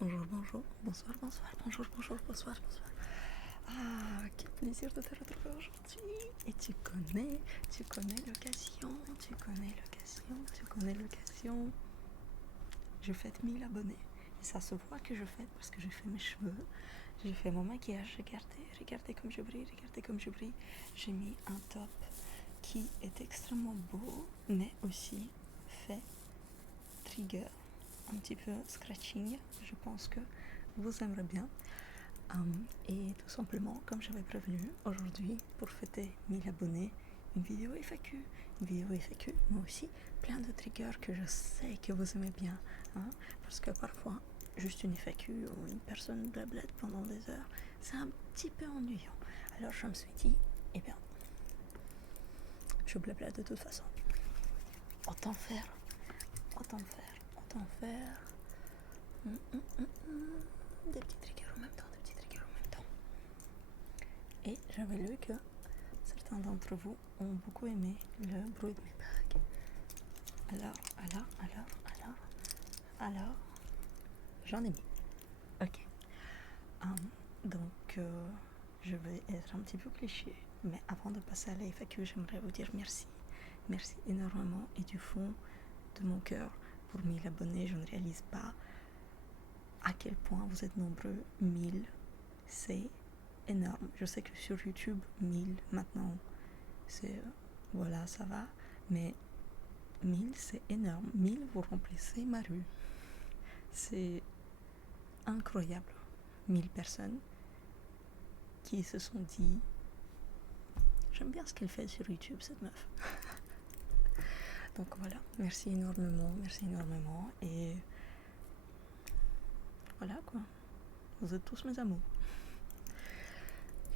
bonjour, bonsoir, bonsoir. Ah, quel plaisir de te retrouver aujourd'hui. Et tu connais l'occasion. Je fête 1000 abonnés. Et ça se voit que je fête parce que j'ai fait mes cheveux, j'ai fait mon maquillage. Regardez comme je brille. J'ai mis un top qui est extrêmement beau, mais aussi fait trigger, un petit peu scratching. Je pense que vous aimerez bien. Et tout simplement, comme j'avais prévenu, aujourd'hui, pour fêter 1000 abonnés, une vidéo FAQ, mais aussi plein de triggers que je sais que vous aimez bien, hein, parce que parfois, juste une FAQ ou une personne blablette pendant des heures, c'est un petit peu ennuyant. Alors je me suis dit, eh bien, je blablate de toute façon. Autant faire. Des petits triggers en même temps. Et j'avais lu que certains d'entre vous ont beaucoup aimé le bruit de mes bagues. Alors, j'en ai mis. Ok. Donc, je vais être un petit peu cliché, mais avant de passer à la FAQ, j'aimerais vous dire merci. Merci énormément et du fond de mon cœur pour 1000 abonnés. Je ne réalise pas à quel point vous êtes nombreux. 1000, c'est énorme. Je sais que sur YouTube, 1000 maintenant, c'est voilà, ça va, mais 1000 c'est énorme. 1000, vous remplissez ma rue. C'est incroyable. 1000 personnes qui se sont dit, j'aime bien ce qu'elle fait sur YouTube, cette meuf. Donc voilà, merci énormément, et voilà quoi, vous êtes tous mes amours.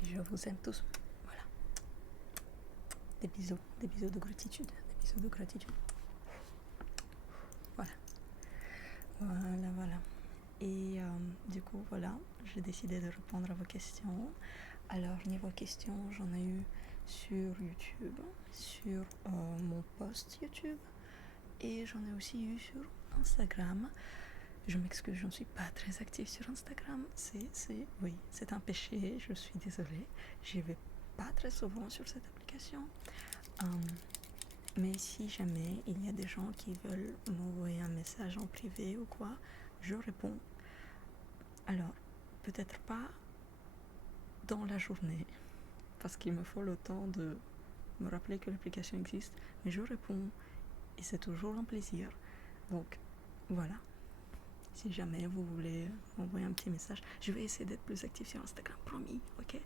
Et je vous aime tous. Voilà. Des bisous de gratitude. Voilà. Et du coup, voilà, j'ai décidé de répondre à vos questions. Alors, niveau questions, j'en ai eu sur YouTube, sur mon post YouTube, et j'en ai aussi eu sur Instagram. Je m'excuse, je ne suis pas très active sur Instagram. C'est un péché, je suis désolée. Je ne vais pas très souvent sur cette application. Mais si jamais il y a des gens qui veulent m'envoyer un message en privé ou quoi, je réponds. Alors, peut-être pas dans la journée, parce qu'il me faut le temps de me rappeler que l'application existe, mais je réponds et c'est toujours un plaisir. Donc, voilà. Si jamais vous voulez m'envoyer un petit message, je vais essayer d'être plus active sur Instagram, promis, ok?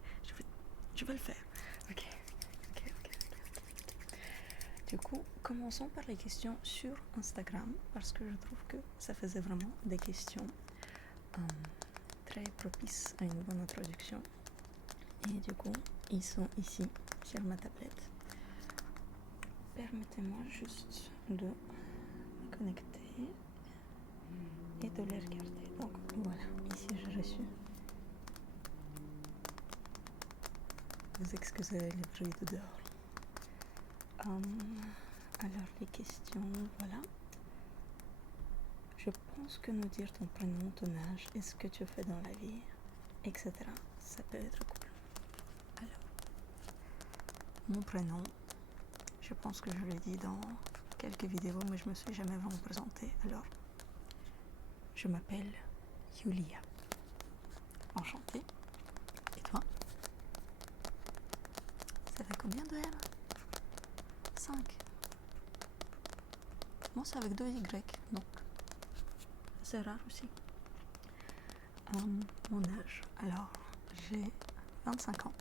Je vais le faire, ok. Du coup, commençons par les questions sur Instagram, parce que je trouve que ça faisait vraiment des questions très propices à une bonne introduction. Et du coup, ils sont ici, sur ma tablette. Permettez-moi juste de me connecter et de les regarder. Donc voilà, ici j'ai reçu. Vous excusez les bruits de dehors. Alors les questions, voilà. Je pense que nous dire ton prénom, ton âge et ce que tu fais dans la vie, etc. Ça peut être cool. Alors, mon prénom, je pense que je l'ai dit dans quelques vidéos, mais je me suis jamais vraiment présentée. Alors, je m'appelle Yulia. Enchantée. Et toi? Ça fait combien de M? 5. Moi, c'est avec 2 Y, donc c'est rare aussi. Mon âge. Alors, j'ai 25 ans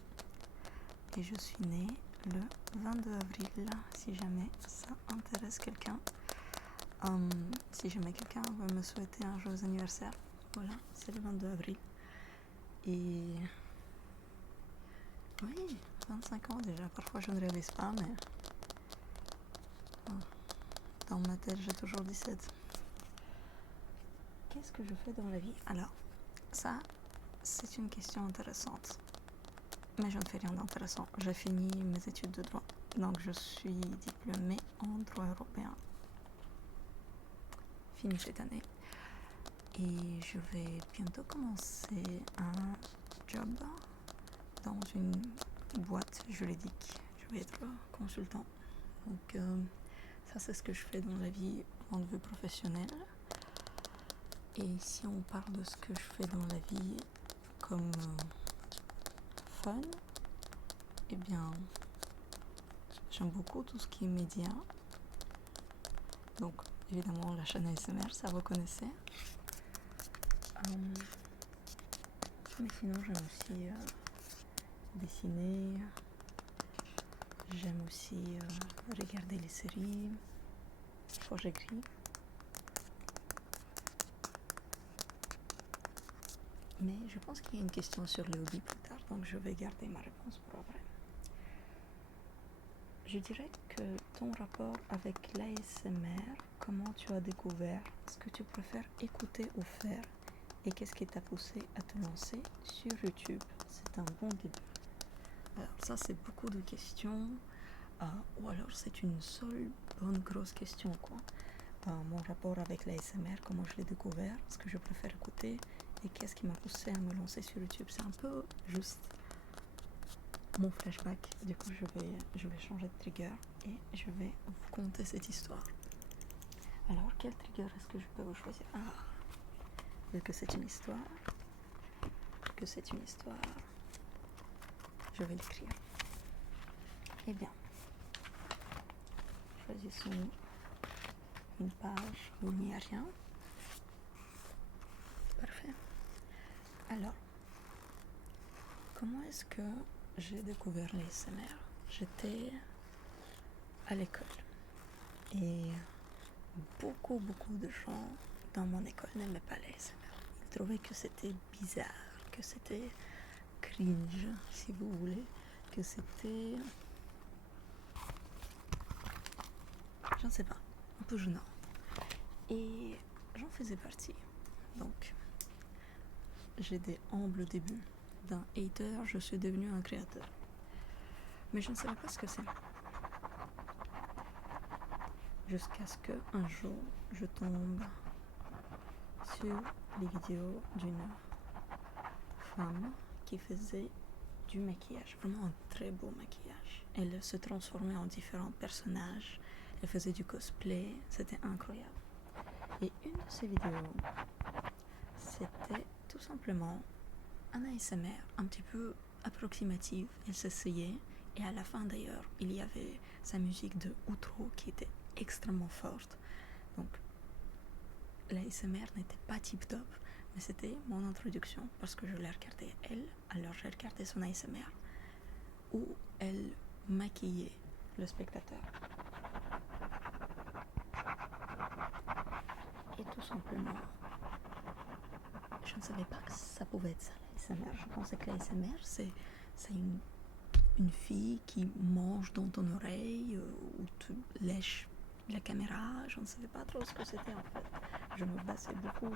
et je suis née le 22 avril, si jamais ça intéresse quelqu'un. Si jamais quelqu'un veut me souhaiter un joyeux anniversaire, voilà, c'est le 22 avril. Et oui, 25 ans déjà, parfois je ne réalise pas, mais dans ma tête j'ai toujours 17. Qu'est-ce que je fais dans la vie? Alors, ça, c'est une question intéressante. Mais je ne fais rien d'intéressant. J'ai fini mes études de droit, donc je suis diplômée en droit européen. Fini cette année. Et je vais bientôt commencer un job dans une boîte juridique. Je vais être consultant. Donc ça c'est ce que je fais dans la vie en vue professionnelle. Et si on parle de ce que je fais dans la vie comme fun, eh bien j'aime beaucoup tout ce qui est média. Donc évidemment la chaîne ASMR, ça vous connaissez. Mais sinon j'aime aussi dessiner, j'aime aussi regarder les séries quand j'écris. Mais je pense qu'il y a une question sur le hobby plus tard, donc je vais garder ma réponse pour après. Je dirais que ton rapport avec l'ASMR, comment tu as découvert, ce que tu préfères écouter ou faire, et qu'est-ce qui t'a poussé à te lancer sur YouTube. C'est un bon début. Alors ça c'est beaucoup de questions, ou alors c'est une seule bonne grosse question quoi. Mon rapport avec l'ASMR, comment je l'ai découvert, ce que je préfère écouter, et qu'est-ce qui m'a poussé à me lancer sur YouTube. C'est un peu juste mon flashback. Du coup je vais changer de trigger et je vais vous conter cette histoire. Alors quel trigger est-ce que je peux vous choisir? Vu que c'est une histoire, je vais l'écrire. Eh bien, choisissons une page où il n'y a rien. Parfait. Alors, comment est-ce que j'ai découvert l'ASMR? J'étais à l'école et beaucoup de gens dans mon école n'aimaient pas l'ASMR. Ils trouvaient que c'était bizarre, que c'était cringe, si vous voulez, que c'était, je ne sais pas, un peu gênant. Et j'en faisais partie. Donc, j'ai des humbles débuts. D'un hater, je suis devenu un créateur. Mais je ne savais pas ce que c'est. Jusqu'à ce qu'un jour, je tombe sur les vidéos d'une femme qui faisait du maquillage, vraiment un très beau maquillage. Elle se transformait en différents personnages, elle faisait du cosplay, c'était incroyable. Et une de ces vidéos, c'était tout simplement un ASMR un petit peu approximatif. Elle s'essayait et à la fin d'ailleurs, il y avait sa musique de outro qui était extrêmement forte. Donc l'ASMR n'était pas tip top, mais c'était mon introduction parce que je l'ai regardée elle, alors j'ai regardé son ASMR où elle maquillait le spectateur. Et tout simplement, je ne savais pas que ça pouvait être ça l'ASMR. Je pensais que l'ASMR c'est une fille qui mange dans ton oreille ou tu lèches la caméra. Je ne savais pas trop ce que c'était en fait. Je me basais beaucoup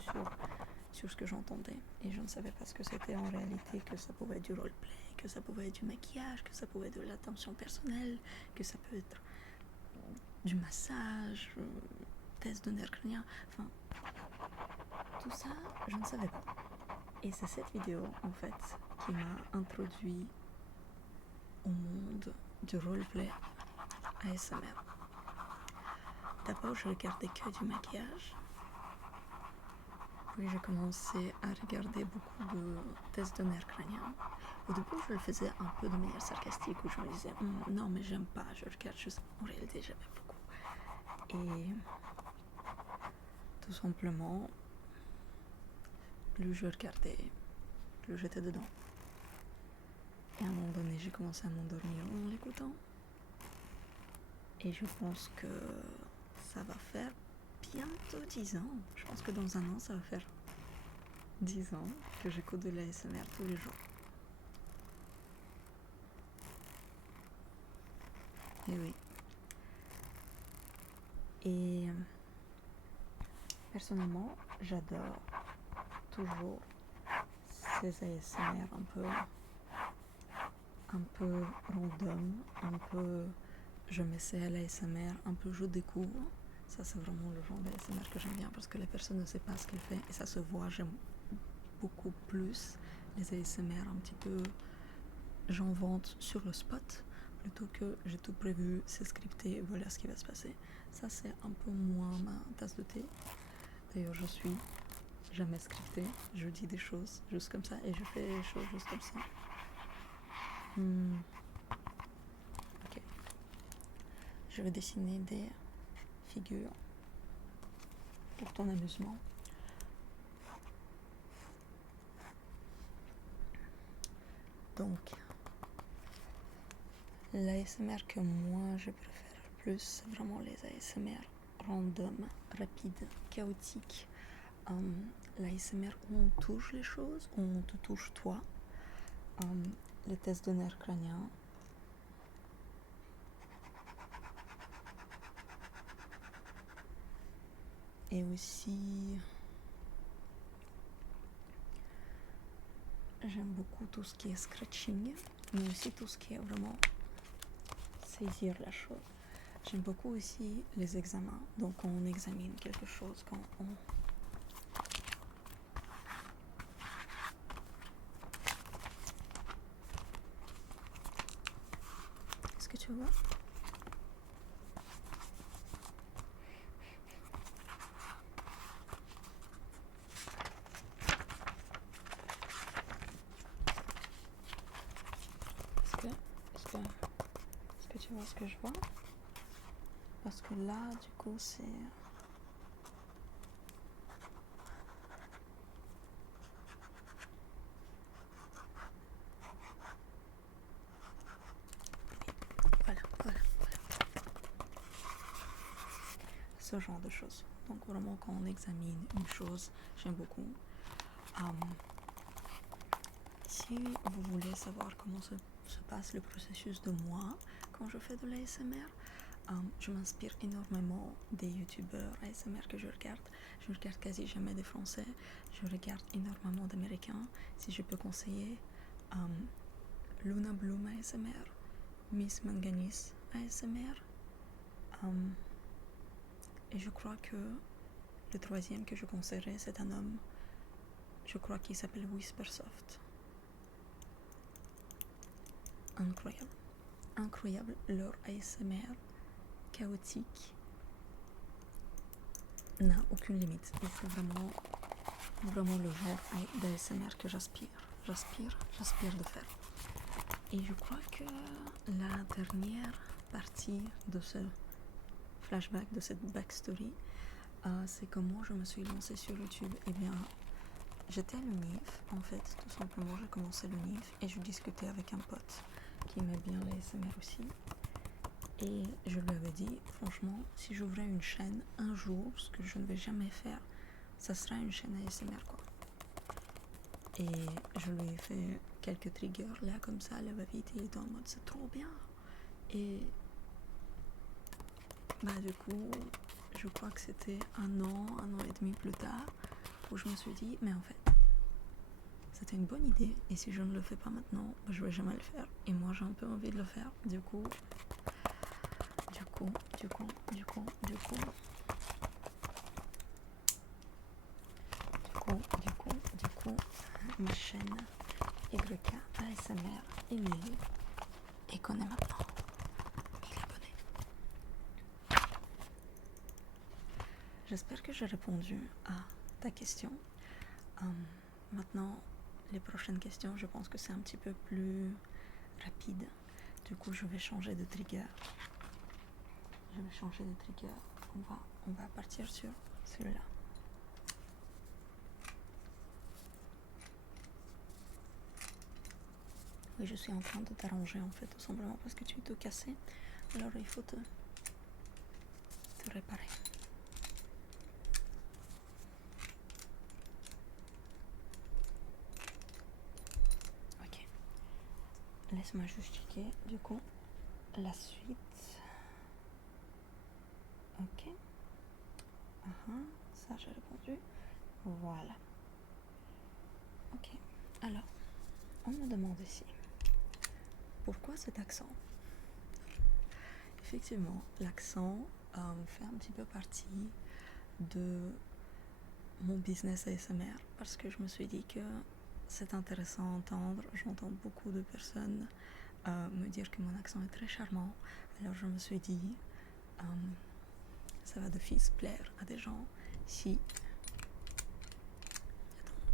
sur ce que j'entendais et je ne savais pas ce que c'était en réalité, que ça pouvait être du roleplay, que ça pouvait être du maquillage, que ça pouvait être de l'attention personnelle, que ça peut être du massage, test de nerfs crâniens, enfin tout ça je ne savais pas. Et c'est cette vidéo en fait qui m'a introduit au monde du roleplay ASMR. D'abord je regardais que du maquillage, puis j'ai commencé à regarder beaucoup de tests de nerfs crâniens. Au début je le faisais un peu de manière sarcastique où je me disais non mais j'aime pas, je regarde juste, en réalité j'aimais beaucoup. Et tout simplement plus je regardais, plus j'étais dedans. Et à un moment donné j'ai commencé à m'endormir en l'écoutant. Et je pense que ça va faire bientôt 10 ans. Je pense que dans un an, ça va faire 10 ans que j'écoute de l'ASMR tous les jours. Et oui. Et personnellement, j'adore toujours ces ASMR un peu random, un peu je m'essaie à l'ASMR, un peu je découvre. Ça, c'est vraiment le genre d'ASMR que j'aime bien parce que la personne ne sait pas ce qu'elle fait et ça se voit. J'aime beaucoup plus les ASMR un petit peu j'en vante sur le spot plutôt que j'ai tout prévu, c'est scripté et voilà ce qui va se passer. Ça, c'est un peu moins ma tasse de thé. D'ailleurs, je suis jamais scriptée. Je dis des choses juste comme ça et je fais les choses juste comme ça. Ok. Je vais dessiner des figures pour ton amusement. Donc, l'ASMR que moi je préfère le plus, c'est vraiment les ASMR random, rapides, chaotiques. L'ASMR où on touche les choses, où on te touche toi. Les tests de nerfs crâniens. Et aussi, j'aime beaucoup tout ce qui est scratching, mais aussi tout ce qui est vraiment saisir la chose. J'aime beaucoup aussi les examens. Donc quand on examine quelque chose, quand on... Est-ce que tu vois? Est-ce que tu vois ce que je vois? Parce que là, du coup, c'est... Voilà. Ce genre de choses. Donc vraiment, quand on examine une chose, j'aime beaucoup. Si vous voulez savoir comment se passe le processus de moi quand je fais de l'ASMR, je m'inspire énormément des youtubeurs ASMR que je regarde. Je regarde quasi jamais des français. Je regarde énormément d'américains. Si je peux conseiller, Luna Bloom ASMR, Miss Manganis ASMR. Et je crois que le troisième que je conseillerais, c'est un homme. Je crois qu'il s'appelle Whispersoft. Incroyable, leur ASMR chaotique n'a aucune limite. Et c'est vraiment le genre d'ASMR que j'aspire de faire. Et je crois que la dernière partie de ce flashback, de cette backstory, c'est comment je me suis lancée sur YouTube. Eh bien, j'étais à l'UNIF, en fait, tout simplement, j'ai commencé l'UNIF et je discutais avec un pote qui aimait bien les ASMR aussi. Et je lui avais dit, franchement, si j'ouvrais une chaîne un jour, ce que je ne vais jamais faire, ça sera une chaîne ASMR, quoi. Et je lui ai fait quelques triggers, là, comme ça, elle va vite, il était en mode, c'est trop bien. Et du coup, je crois que c'était un an et demi plus tard, où je me suis dit, mais en fait, c'était une bonne idée, et si je ne le fais pas maintenant, je vais jamais le faire. Et moi, j'ai un peu envie de le faire, du coup, ma chaîne YK ASMR Émilie et connaît maintenant 1000 abonnés. J'espère que j'ai répondu à ta question. Maintenant, les prochaines questions, je pense que c'est un petit peu plus rapide. Du coup, je vais changer de trigger. On va partir sur celui-là. Oui, je suis en train de t'arranger en fait, tout simplement parce que tu es tout cassé. Alors il faut te réparer. Ok. Laisse-moi juste checker du coup la suite. Ok. Ça j'ai répondu. Voilà. Ok. Alors, on me demande ici. Pourquoi cet accent? Effectivement, l'accent, fait un petit peu partie de mon business ASMR parce que je me suis dit que c'est intéressant à entendre. J'entends beaucoup de personnes me dire que mon accent est très charmant. Alors je me suis dit, ça va d'office plaire à des gens. Si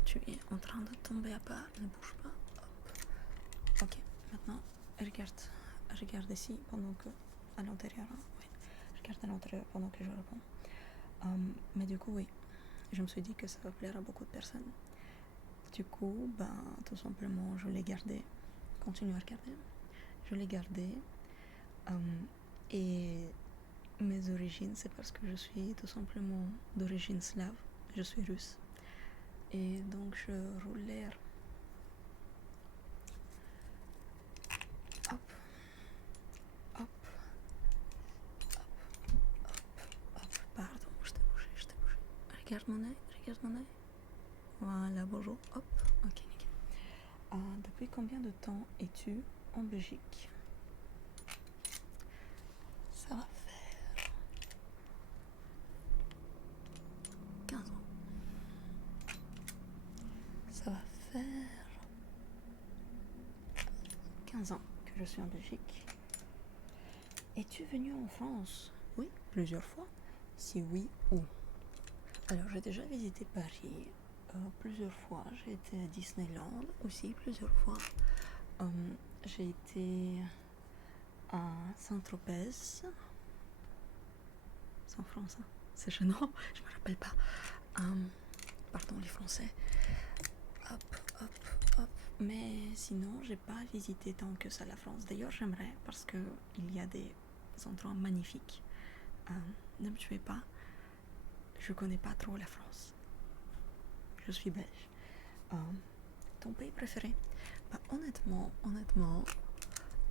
tu es en train de tomber à part, ne bouge pas. Hop. Ok, maintenant regarde ici pendant que à l'intérieur. Hein, oui. Regarde à l'intérieur pendant que je réponds. Mais du coup, oui, je me suis dit que ça va plaire à beaucoup de personnes. Du coup, tout simplement, je l'ai gardé. Continue à regarder. Je l'ai gardé. Et mes origines, c'est parce que je suis tout simplement d'origine slave. Je suis russe. Et donc, je roule l'air. Hop. Hop. Hop. Pardon, je t'ai bougé. Regarde mon œil. Voilà, bonjour. Hop. Ok, nickel. Depuis combien de temps es-tu en Belgique? Ça va faire 15 ans. Ça va faire 15 ans que je suis en Belgique. Es-tu venu en France? Oui, plusieurs fois. Si oui, où? Alors, j'ai déjà visité Paris plusieurs fois. J'ai été à Disneyland aussi plusieurs fois. J'ai été à Saint-Tropez. C'est en France, hein. C'est gênant, je me rappelle pas. Pardon les Français. Hop. Mais sinon, j'ai pas visité tant que ça la France. D'ailleurs, j'aimerais parce que il y a des endroits magnifiques. Ne me tuez pas. Je connais pas trop la France. Je suis belge. Ton pays préféré? Honnêtement,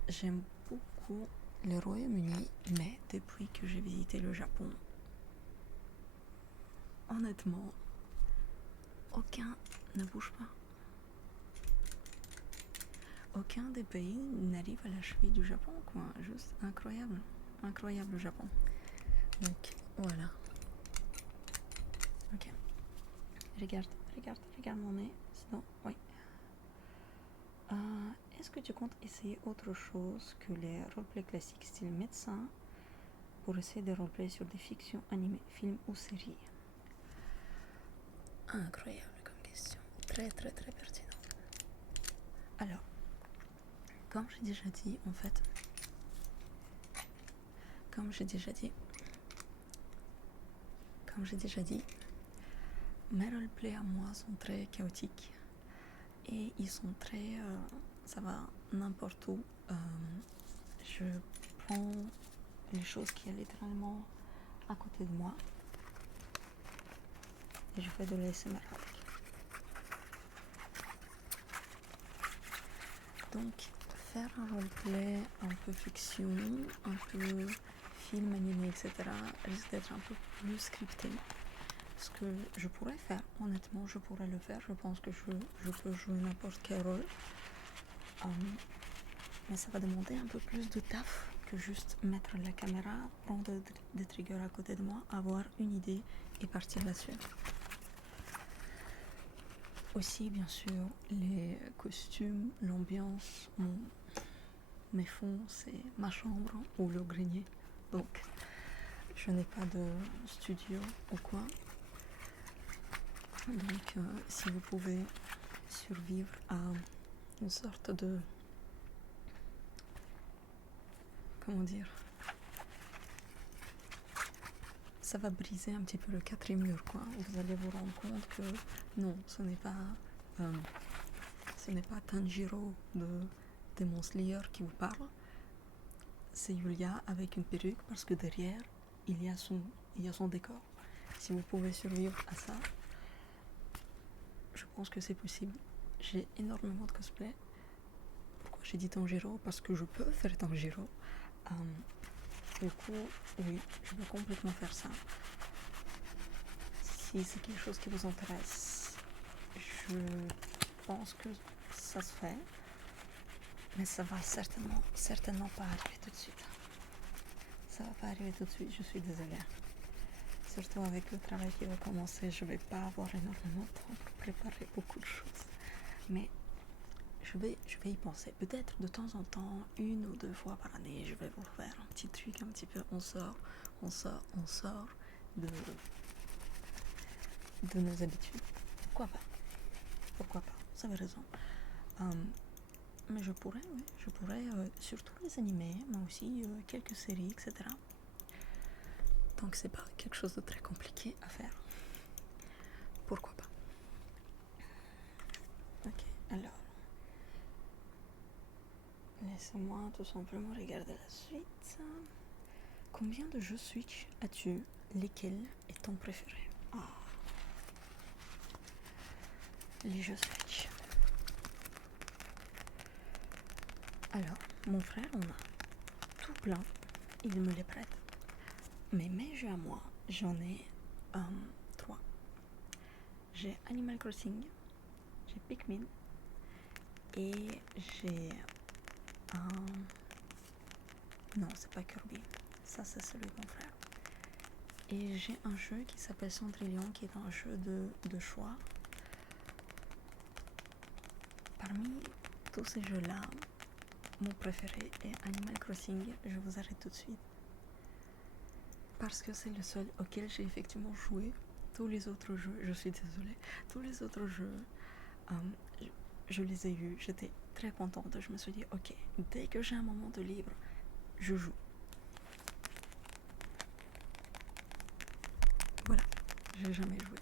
j'aime beaucoup le Royaume-Uni, mais depuis que j'ai visité le Japon, honnêtement, aucun ne bouge pas. Aucun des pays n'arrive à la cheville du Japon, quoi. Juste incroyable. Incroyable le Japon. Donc, voilà. Ok. Regarde mon nez. Sinon, oui. Est-ce que tu comptes essayer autre chose que les roleplays classiques style médecin pour essayer de roleplay sur des fictions animées, films ou séries? Incroyable comme question. Très pertinent. Alors, comme j'ai déjà dit, mes roleplays à moi sont très chaotiques et ils sont très ça va n'importe où. Je prends les choses qui sont littéralement à côté de moi et je fais de l'ASMR avec. Donc faire un roleplay un peu fiction, un peu film animé, etc. risque d'être un peu plus scripté. Ce que je pourrais faire, honnêtement, je pourrais le faire. Je pense que je peux jouer n'importe quel rôle. Mais ça va demander un peu plus de taf que juste mettre la caméra, prendre des triggers à côté de moi, avoir une idée et partir là-dessus. Aussi, bien sûr, les costumes, l'ambiance, mes fonds, c'est ma chambre ou le grenier. Donc, je n'ai pas de studio ou quoi. Donc, si vous pouvez survivre à une sorte de... Comment dire? Ça va briser un petit peu le quatrième mur, quoi. Vous allez vous rendre compte que non, ce n'est pas Tanjiro de Demon Slayer qui vous parle. C'est Yulia avec une perruque parce que derrière, il y a son décor. Si vous pouvez survivre à ça, je pense que c'est possible. J'ai énormément de cosplay. Pourquoi j'ai dit Tanjiro? Parce que je peux faire Tanjiro. Du coup, oui, je peux complètement faire ça. Si c'est quelque chose qui vous intéresse, je pense que ça se fait. Mais ça va certainement pas arriver tout de suite. ça va pas arriver tout de suite, je suis désolée. Surtout avec le travail qui va commencer, je vais pas avoir énormément de temps pour préparer beaucoup de choses. Mais je vais y penser. Peut-être de temps en temps, 1 ou 2 fois par année, je vais vous faire un petit truc, un petit peu, on sort de nos habitudes. Pourquoi pas, vous avez raison. Mais je pourrais, surtout les animés, mais aussi quelques séries, etc. Donc c'est pas quelque chose de très compliqué à faire. Pourquoi pas. Ok, alors. Laisse-moi tout simplement regarder la suite. Combien de jeux Switch as-tu? Lesquels est ton préféré? Les jeux Switch. Alors, mon frère en a tout plein. Il me les prête. Mais mes jeux à moi, j'en ai 3. J'ai Animal Crossing, j'ai Pikmin et j'ai non, c'est pas Kirby, ça c'est celui de mon frère. Et j'ai un jeu qui s'appelle Cendrillon, qui est un jeu de choix. Parmi tous ces jeux-là, mon préféré est Animal Crossing. Je vous arrête tout de suite. Parce que c'est le seul auquel j'ai effectivement joué. Tous les autres jeux, je suis désolée, tous les autres jeux, je les ai eus. J'étais très contente. Je me suis dit, ok, dès que j'ai un moment de libre, je joue. Voilà, j'ai jamais joué.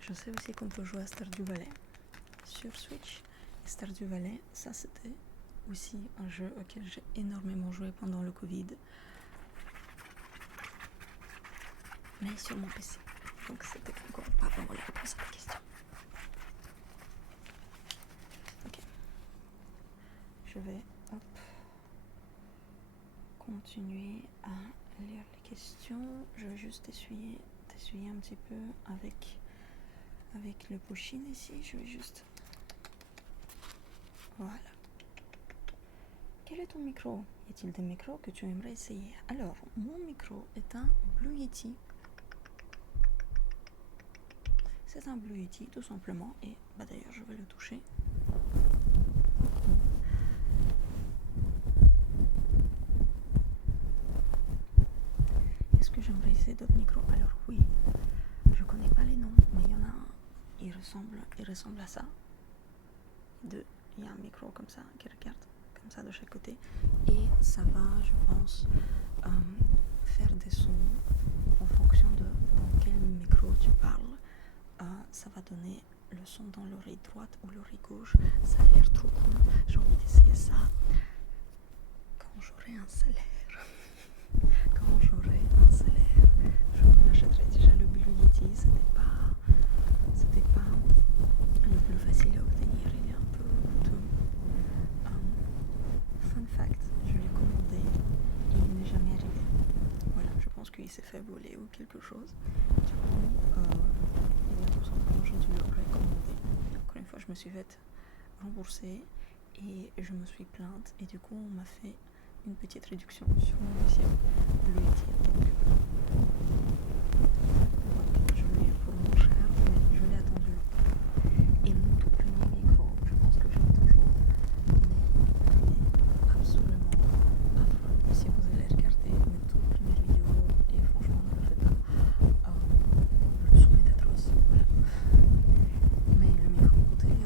Je sais aussi qu'on peut jouer à Stardew Valley sur Switch. Et Stardew Valley, ça c'était aussi un jeu auquel j'ai énormément joué pendant le Covid. Mais sur mon PC. Donc c'était encore pas vraiment la réponse à ta question. Ok. Je vais continuer à lire les questions. Je vais juste essuyer un petit peu avec le push-in ici. Je vais juste... Voilà. Quel est ton micro? Y a-t-il des micros que tu aimerais essayer? Alors, mon micro est un Blue Yeti. C'est un Blue Yeti tout simplement. Et d'ailleurs, je vais le toucher. Est-ce que j'aimerais essayer d'autres micros? Alors oui, je connais pas les noms, mais il y en a un. Il ressemble à ça. Il y a un micro comme ça qui regarde comme ça de chaque côté. Et ça va, je pense, faire des sons en fonction de dans quel micro tu parles. Ça va donner le son dans l'oreille droite ou l'oreille gauche. Ça a l'air trop cool. J'ai envie d'essayer ça quand j'aurai un salaire. Je me l'achèterai. Déjà le Blue Yeti, c'était pas le plus facile à obtenir. Il est un peu coûteux. Fun fact, je l'ai commandé et il n'est jamais arrivé. Voilà, je pense qu'il s'est fait voler ou quelque chose. Du coup, tout simplement, je dû le recommander. Encore une fois, je me suis fait rembourser et je me suis plainte. Et du coup, on m'a fait une petite réduction sur mon deuxième Blue Yeti. Donc, je l'ai pour mon cher, mais je l'ai attendu longtemps. Et mon tout premier micro, je pense que je l'ai toujours, mais il est absolument affreux. Si vous allez regarder mes toutes premières vidéos, et franchement ne le faites pas, le son est atroce. Voilà. Mais le micro coûtait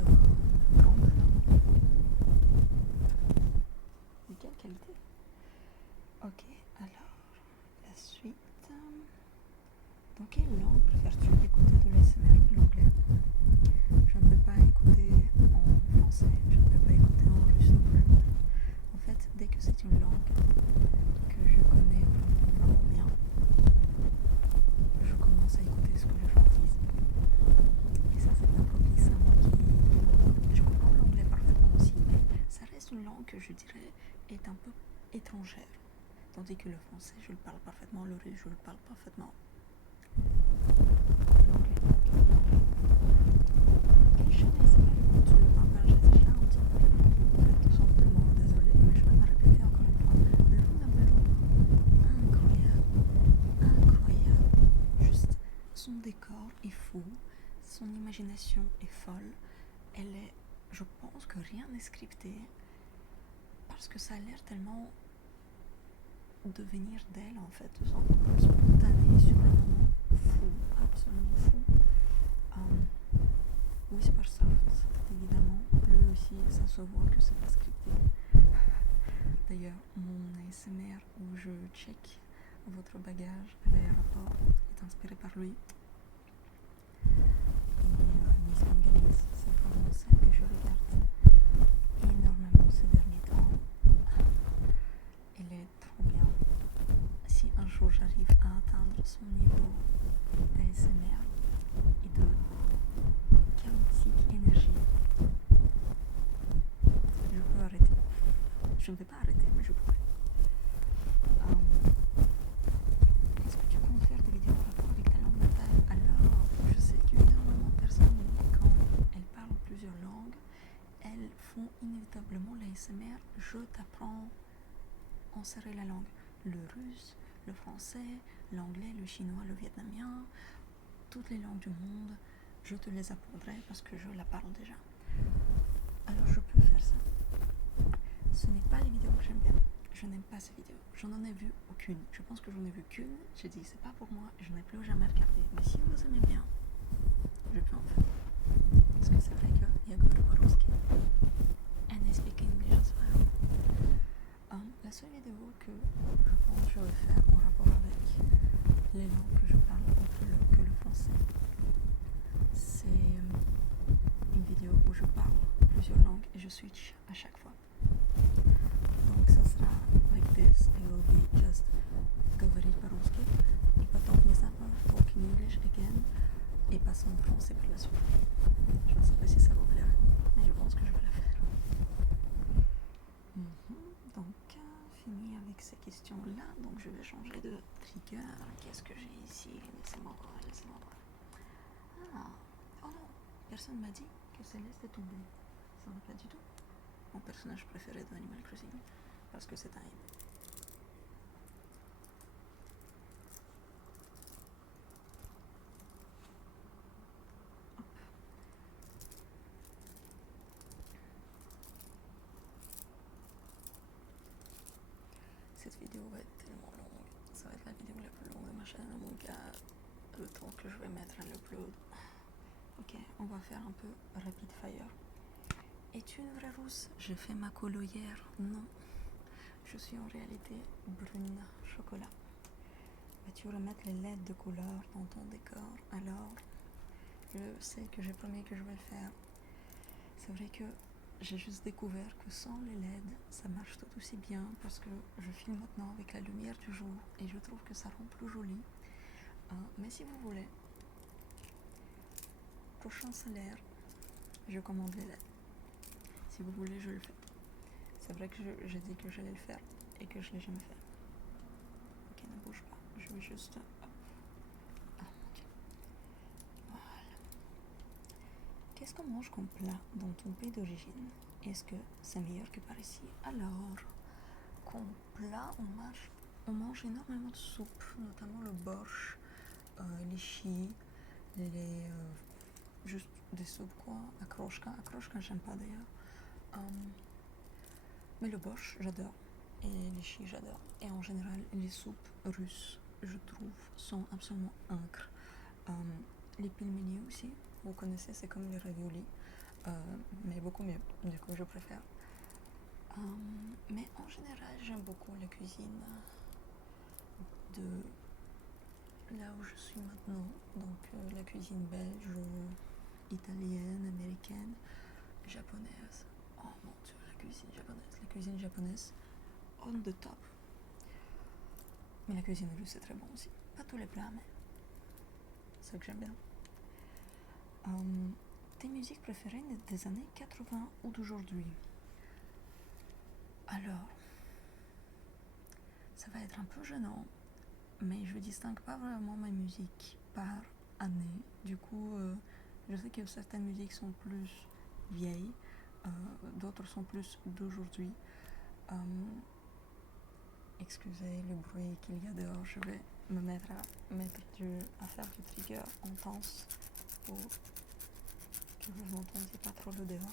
grand maintenant. De quelle qualité? Ok, alors la suite. Dans quelle langue préfères-tu écouter de l'ASMR? L'anglais. Je ne peux pas écouter en français, je ne peux pas écouter en russe non plus. En fait, dès que c'est une langue que je connais vraiment bien, je commence à écouter ce que les gens disent. Et ça, c'est un propice à moi qui... Je comprends l'anglais parfaitement aussi, mais ça reste une langue que je dirais est un peu étrangère. Tandis que le français, je le parle parfaitement, le russe, je le parle parfaitement. L'anglais. Quelle chaîne ASMR écoutes-tu? J'ai déjà un petit peu tout simplement, désolée, mais je vais me répéter encore une fois. Luna Blue, son imagination est folle. Je pense que rien n'est scripté parce que ça a l'air tellement de venir d'elle en fait, tout simplement spontané sur un moment fou, absolument fou. Whispersoft, évidemment, lui aussi, ça se voit que c'est pas scripté. D'ailleurs, mon ASMR où je check votre bagage à l'aéroport est inspiré par lui. Et Miss Mangalies, c'est vraiment celle que je regarde énormément ces derniers temps. Elle est trop bien. Si un jour j'arrive à atteindre son niveau d'ASMR et de chaotique énergie, je peux arrêter. Je ne vais pas arrêter, mais je pourrais. Est-ce que tu comptes faire des vidéos en rapport avec ta langue natale? Alors, je sais qu'énormément de personnes, quand elles parlent plusieurs langues, elles font inévitablement l'ASMR. Je t'apprends en serrer la langue. Le russe, le français, l'anglais, le chinois, le vietnamien, toutes les langues du monde, je te les apprendrai parce que je la parle déjà. Alors je peux faire ça. Ce n'est pas les vidéos que j'aime bien. Je n'aime pas ces vidéos. Je n'en ai vu aucune. Je pense que j'en ai vu qu'une. J'ai dit c'est pas pour moi et je n'ai plus jamais regardé. Mais si vous aimez bien, je peux en faire. Parce que c'est vrai qu'il y a Gabor Borowski. And I speak English as well. La seule vidéo que je pense que je vais faire en rapport avec les langues que je parle autre que le français, c'est une vidéo où je parle plusieurs langues et je switch à chaque fois. Donc ça sera like this, it will be just говорить по-русски и потом внезапно talk in English again et passer en français par la suite. Je ne sais pas si ça vous plairait, mais je pense que je vais la faire. Donc fini avec ces questions-là, donc je vais changer de trigger. Qu'est-ce que j'ai ici? Laissez-moi voir. Oh non, personne m'a dit que Céleste est tombée. Ça va pas du tout. Mon personnage préféré de Animal Crossing, parce que c'est un hibou. Cette vidéo va être tellement longue. Ça va être la vidéo la plus longue de ma chaîne, mon gars. Le temps que je vais mettre à l'upload. Ok, on va faire un peu rapid fire. Es-tu une vraie rousse? J'ai fait ma colo hier. Non. Je suis en réalité brune chocolat. Vas-tu remettre les LED de couleur dans ton décor? Alors, je sais que j'ai promis que je vais le faire. C'est vrai que j'ai juste découvert que sans les LED, ça marche tout aussi bien parce que je filme maintenant avec la lumière du jour et je trouve que ça rend plus joli. Mais si vous voulez, prochain salaire, je commande les LED. Si vous voulez, je le fais. C'est vrai que j'ai dit que j'allais le faire et que je l'ai jamais fait. Ok, ne bouge pas. Je vais juste... Hop. Ah, ok. Voilà. Qu'est-ce qu'on mange comme plat dans ton pays d'origine? Est-ce que c'est meilleur que par ici? Alors, comme plat, on mange énormément de soupes, notamment le borsch, les chis, juste des soupes quoi, akroshka j'aime pas d'ailleurs. Mais le borsch, j'adore. Et les chis, j'adore. Et en général, les soupes russes, je trouve, sont absolument incres. Les pelmeni aussi, vous connaissez, c'est comme les raviolis, mais beaucoup mieux. Du coup, je préfère. Mais en général, j'aime beaucoup la cuisine de là où je suis maintenant. Donc, la cuisine belge, italienne, américaine, japonaise. Oh mon dieu, la cuisine japonaise, on the top. Mais la cuisine russe c'est très bon aussi. Pas tous les plats, mais c'est ce que j'aime bien. Tes musiques préférées des années 80 ou d'aujourd'hui? Alors, ça va être un peu gênant, mais je distingue pas vraiment ma musique par année. Du coup, je sais que certaines musiques sont plus vieilles, d'autres sont plus d'aujourd'hui. Excusez le bruit qu'il y a dehors, je vais me mettre à faire du trigger intense pour je n'entendais pas trop le débat.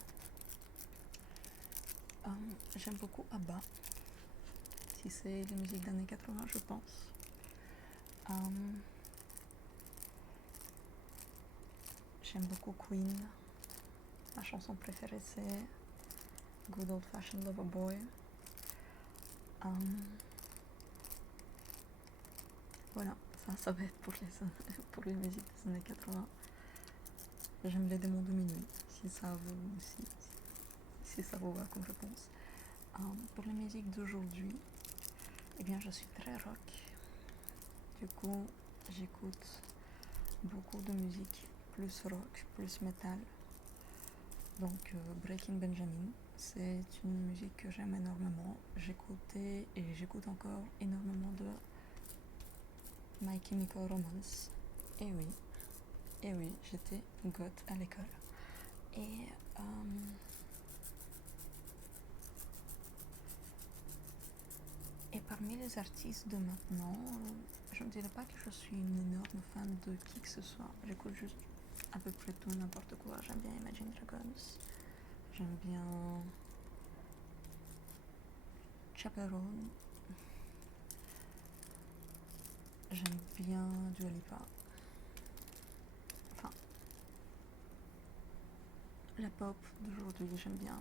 J'aime beaucoup ABBA. Si c'est la musique des années 80, je pense. J'aime beaucoup Queen. Ma chanson préférée c'est Good Old Fashioned Lover Boy. Voilà, ça va être pour les musiques des années 80. J'aime les démons de minuit, si ça vous va comme réponse. Pour les musiques d'aujourd'hui, eh bien je suis très rock. Du coup, j'écoute beaucoup de musique plus rock, plus metal. Donc Breaking Benjamin, c'est une musique que j'aime énormément. J'écoutais et j'écoute encore énormément de My Chemical Romance. Et oui, j'étais goth à l'école. Et parmi les artistes de maintenant, je ne dirais pas que je suis une énorme fan de qui que ce soit. J'écoute juste à peu près tout, n'importe quoi. J'aime bien Imagine Dragons. J'aime bien Chaperone. J'aime bien Dua Lipa. Enfin, la pop d'aujourd'hui, j'aime bien.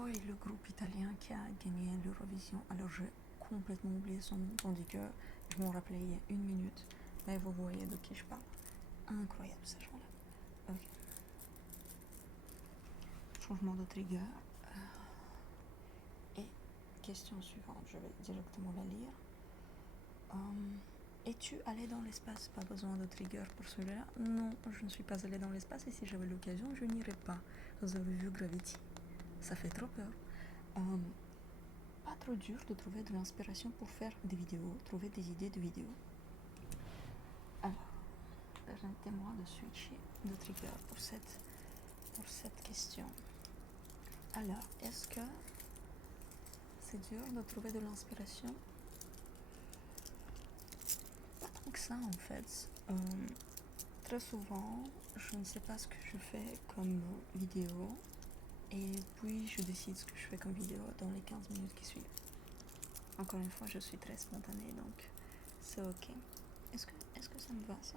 Oh, et le groupe italien qui a gagné l'Eurovision. Alors, j'ai complètement oublié son nom, tandis que je m'en rappelais il y a 1 minute. Mais vous voyez de qui je parle. Incroyable, ces gens-là. Ok. Changement de trigger. Et question suivante, je vais directement la lire. Es-tu allé dans l'espace? Pas besoin de trigger pour celui-là. Non, je ne suis pas allée dans l'espace et si j'avais l'occasion, je n'irais pas. Vous avez vu Gravity? Ça fait trop peur. Pas trop dur de trouver de l'inspiration pour faire des vidéos, trouver des idées de vidéos. Alors, permettez-moi de switcher de trigger pour cette question. Alors, est-ce que c'est dur de trouver de l'inspiration? Pas tant que ça en fait. Très souvent, je ne sais pas ce que je fais comme vidéo et puis je décide ce que je fais comme vidéo dans les 15 minutes qui suivent. Encore une fois, je suis très spontanée donc c'est ok. Est-ce que ça me va ça?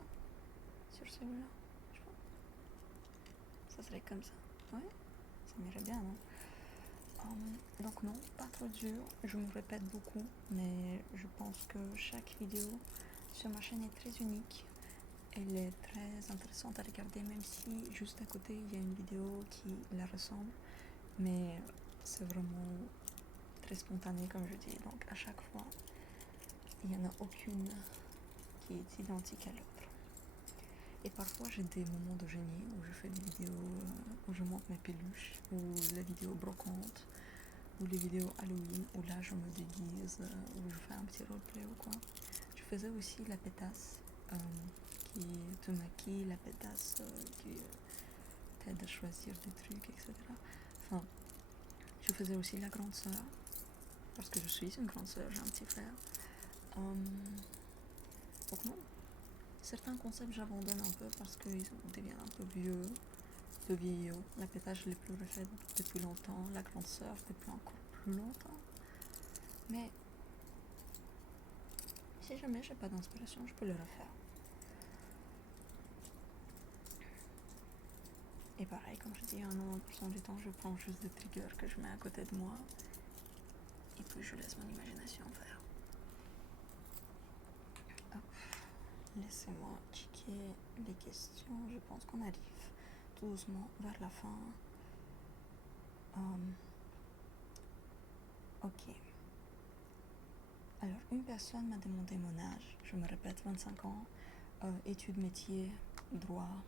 Sur celui-là? Je pense. Ça serait comme ça. Ouais? Ça m'irait bien, non? Donc non, pas trop dur. Je me répète beaucoup, mais je pense que chaque vidéo sur ma chaîne est très unique. Elle est très intéressante à regarder, même si juste à côté il y a une vidéo qui la ressemble. Mais c'est vraiment très spontané comme je dis. Donc à chaque fois, il n'y en a aucune qui est identique à l'autre. Et parfois j'ai des moments de génie où je fais des vidéos où je monte mes peluches, ou les vidéos brocantes, ou les vidéos Halloween où là je me déguise, où je fais un petit roleplay ou quoi. Je faisais aussi la pétasse qui te maquille, la pétasse qui t'aide à choisir des trucs, etc. Enfin, je faisais aussi la grande sœur, parce que je suis une grande sœur, j'ai un petit frère. Donc non, certains concepts j'abandonne un peu parce qu'ils deviennent un peu vieux, de vieillot. La pétasse je l'ai plus refait depuis longtemps, la grande sœur depuis encore plus longtemps. Mais si jamais j'ai pas d'inspiration, je peux le refaire. Et pareil, comme je dis, 90% du temps, je prends juste des triggers que je mets à côté de moi. Et puis je laisse mon imagination faire. Hop. Laissez-moi checker les questions. Je pense qu'on arrive tout doucement vers la fin. Ok. Alors, une personne m'a demandé mon âge. Je me répète, 25 ans. Études métier, droit.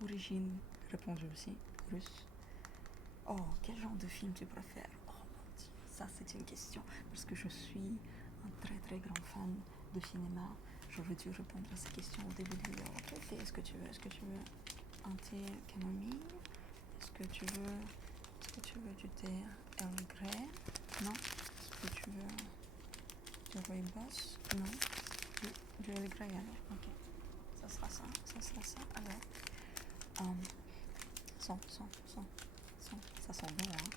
Origine, répondu aussi, russe. Oh, quel genre de film tu préfères? Oh mon dieu, ça c'est une question. Parce que je suis un très très grand fan de cinéma. J'aurais dû répondre à ces questions au début de vidéo. Ok, est-ce que tu veux un thé camomille? Est-ce que tu veux du thé Earl Grey? Non? Est-ce que tu veux Du rooibos, non. Du Earl Grey alors, ok. Ça sera ça, alors. Ça sent bon, hein.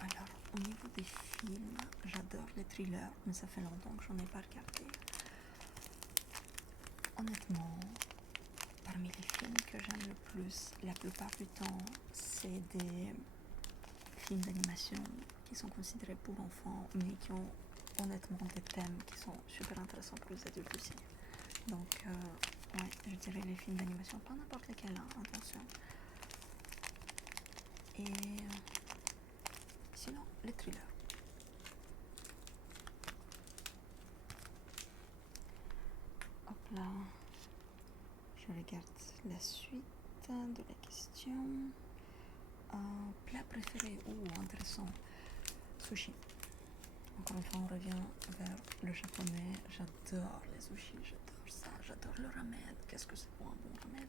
Alors, au niveau des films, j'adore les thrillers, mais ça fait longtemps que j'en ai pas regardé. Honnêtement, parmi les films que j'aime le plus, la plupart du temps, c'est des films d'animation qui sont considérés pour enfants, mais qui ont honnêtement des thèmes qui sont super intéressants pour les adultes aussi. Donc, ouais, je dirais les films d'animation, pas n'importe lesquels, hein, attention. Et sinon, les thrillers. Hop là, je regarde la suite de la question. Plat préféré, intéressant, sushi. Encore une fois, on revient vers le japonais. J'adore les sushis, j'adore ça, j'adore le ramen. Qu'est-ce que c'est pour un bon ramen?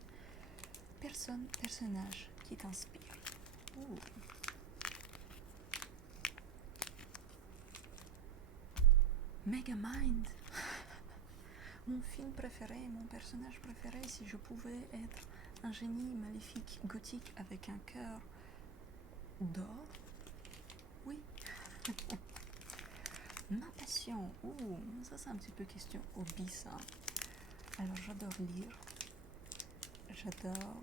Personnage qui t'inspire. Megamind. Mon film préféré, mon personnage préféré, si je pouvais être un génie maléfique gothique avec un cœur d'or, oui. Ma passion, ça c'est un petit peu question hobby ça. Alors j'adore lire, j'adore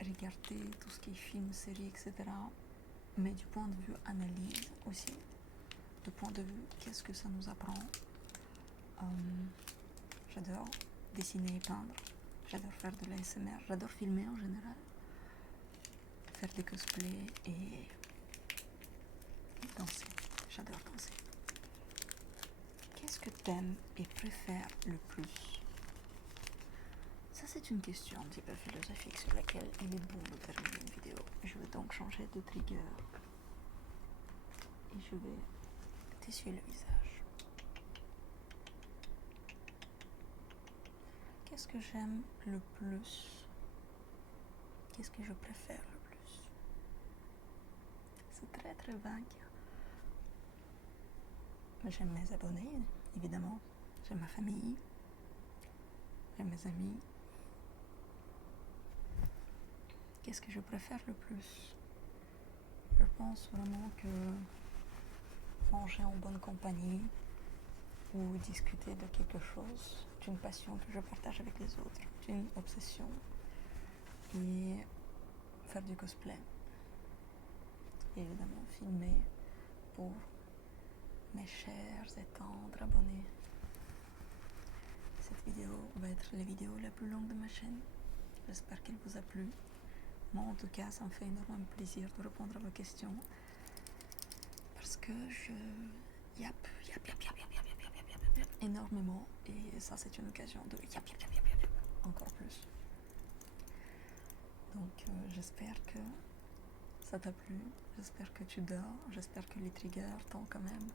regarder tout ce qui est film, série, etc. Mais du point de vue analyse aussi, du point de vue qu'est-ce que ça nous apprend. J'adore dessiner et peindre, j'adore faire de l'ASMR, j'adore filmer en général, faire des cosplays et danser, j'adore danser. Qu'est-ce que t'aimes et préfères le plus? Ça c'est une question un petit peu philosophique sur laquelle il est bon de terminer une vidéo. Je vais donc changer de trigger et je vais t'essuyer le visage. Qu'est-ce que j'aime le plus? Qu'est-ce que je préfère le plus? C'est très très vague. J'aime mes abonnés, évidemment. J'aime ma famille. J'aime mes amis. Qu'est-ce que je préfère le plus? Je pense vraiment que manger en bonne compagnie ou discuter de quelque chose, d'une passion que je partage avec les autres, d'une obsession, et faire du cosplay. Et évidemment filmer pour mes chers et tendres abonnés. Cette vidéo va être la vidéo la plus longue de ma chaîne. J'espère qu'elle vous a plu. Moi en tout cas, ça me fait énormément plaisir de répondre à vos questions. Parce que je yap énormément. Et ça c'est une occasion de yap encore plus. Donc j'espère que ça t'a plu. J'espère que tu dors. J'espère que les triggers t'ont quand même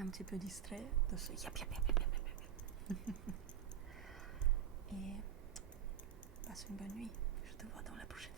un petit peu distrait de ce yap. Et passe une bonne nuit. Je te vois dans la prochaine.